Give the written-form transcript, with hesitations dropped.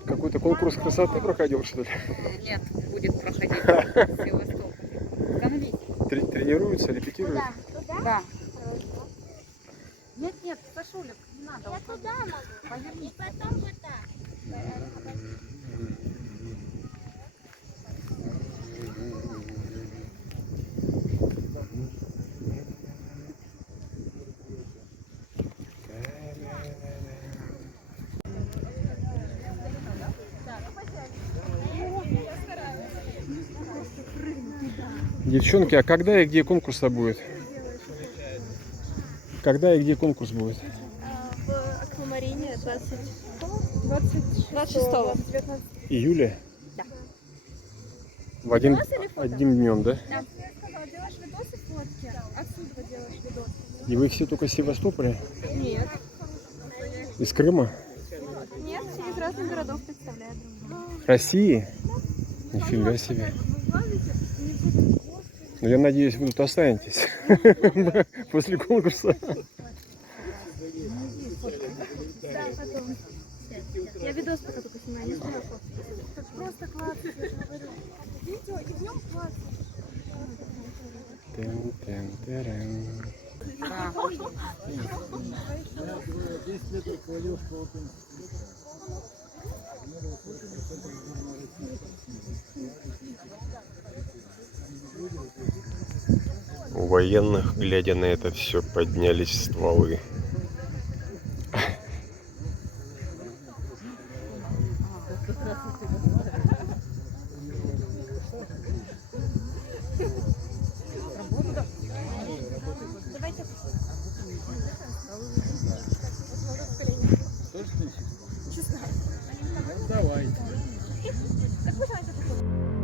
Тут какой-то конкурс красоты проходил, что ли? Нет, будет проходить в Севастополе. Становись. Тренируются, репетируют? Да. Нет, нет, Сашулик, не надо. Я туда могу. Поверни. И потом вот так. Девчонки, а когда и где конкурс будет? Когда и где конкурс будет? В Аквамарине 26 Июля? Да. В один, Видос или фото? одним днем, да? Да. Делаешь видосы, фотки, отсюда делаешь видосы. И вы все только из Севастополя? Нет. Из Крыма? Нет, все из разных городов представляют. России? Нифига себе. Ну, я надеюсь, вы тут останетесь после конкурса. Да, потом. Я видос пока только снимаю, не знаю фотки. Просто классно, я же говорю. Видео и в нем классно. Да. У военных, глядя на это все, поднялись стволы. Давайте. Давай. Так пожалуйста, такой.